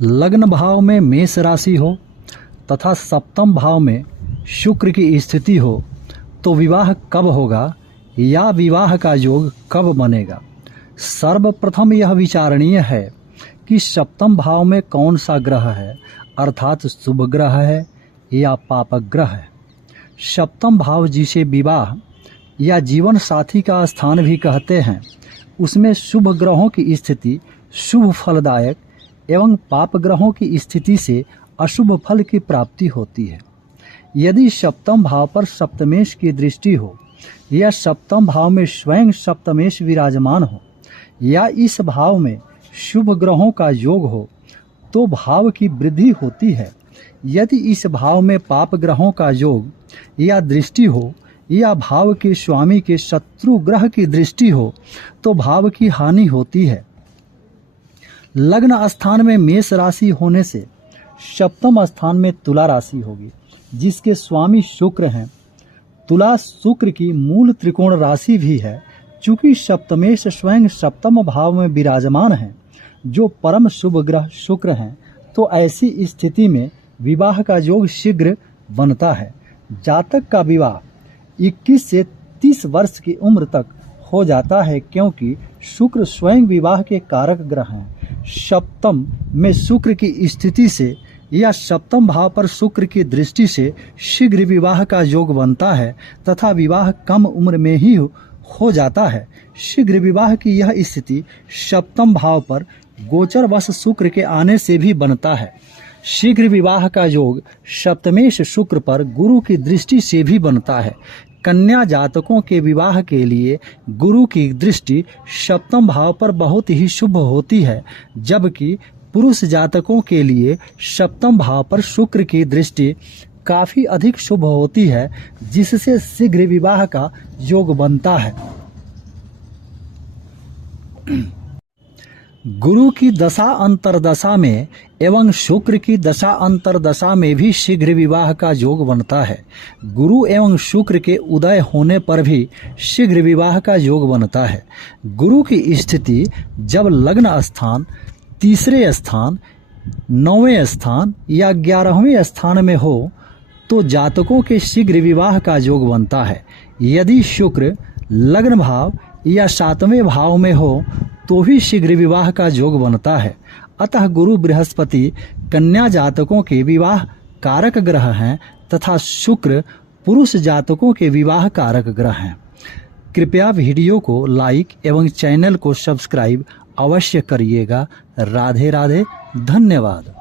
लग्न भाव में मेष राशि हो तथा सप्तम भाव में शुक्र की स्थिति हो तो विवाह कब होगा या विवाह का योग कब बनेगा। सर्वप्रथम यह विचारणीय है कि सप्तम भाव में कौन सा ग्रह है, अर्थात शुभ ग्रह है या पाप ग्रह है। सप्तम भाव जिसे विवाह या जीवन साथी का स्थान भी कहते हैं, उसमें शुभ ग्रहों की स्थिति शुभ फलदायक एवं पाप ग्रहों की स्थिति से अशुभ फल की प्राप्ति होती है। यदि सप्तम भाव पर सप्तमेश की दृष्टि हो या सप्तम भाव में स्वयं सप्तमेश विराजमान हो या इस भाव में शुभ ग्रहों का योग हो तो भाव की वृद्धि होती है। यदि इस भाव में पाप ग्रहों का योग या दृष्टि हो या भाव के स्वामी के शत्रु ग्रह की दृष्टि हो तो भाव की हानि होती है। लग्न स्थान में मेष राशि होने से सप्तम स्थान में तुला राशि होगी जिसके स्वामी शुक्र हैं। तुला शुक्र की मूल त्रिकोण राशि भी है। चूंकि सप्तमेश स्वयं सप्तम भाव में विराजमान हैं जो परम शुभ ग्रह शुक्र हैं, तो ऐसी स्थिति में विवाह का योग शीघ्र बनता है। जातक का विवाह 21 से 30 वर्ष की उम्र तक हो जाता है क्योंकि शुक्र स्वयं विवाह के कारक ग्रह हैं। सप्तम में शुक्र की स्थिति से या सप्तम भाव पर शुक्र की दृष्टि से शीघ्र विवाह का योग बनता है तथा विवाह कम उम्र में ही हो जाता है। शीघ्र विवाह की यह स्थिति सप्तम भाव पर गोचर वश शुक्र के आने से भी बनता है। शीघ्र विवाह का योग सप्तमेश शुक्र पर गुरु की दृष्टि से भी बनता है। कन्या जातकों के विवाह के लिए गुरु की दृष्टि सप्तम भाव पर बहुत ही शुभ होती है, जबकि पुरुष जातकों के लिए सप्तम भाव पर शुक्र की दृष्टि काफी अधिक शुभ होती है, जिससे शीघ्र विवाह का योग बनता है। गुरु की दशा अंतरदशा में एवं शुक्र की दशा अंतरदशा में भी शीघ्र विवाह का योग बनता है। गुरु एवं शुक्र के उदय होने पर भी शीघ्र विवाह का योग बनता है। गुरु की स्थिति जब लग्न स्थान, तीसरे स्थान, 9वें स्थान या 11वें स्थान में हो तो जातकों के शीघ्र विवाह का योग बनता है। यदि शुक्र लग्न भाव या 7वें भाव में हो तो भी शीघ्र विवाह का योग बनता है। अतः गुरु बृहस्पति कन्या जातकों के विवाह कारक ग्रह हैं तथा शुक्र पुरुष जातकों के विवाह कारक ग्रह हैं। कृपया वीडियो को लाइक एवं चैनल को सब्सक्राइब अवश्य करिएगा। राधे राधे, धन्यवाद।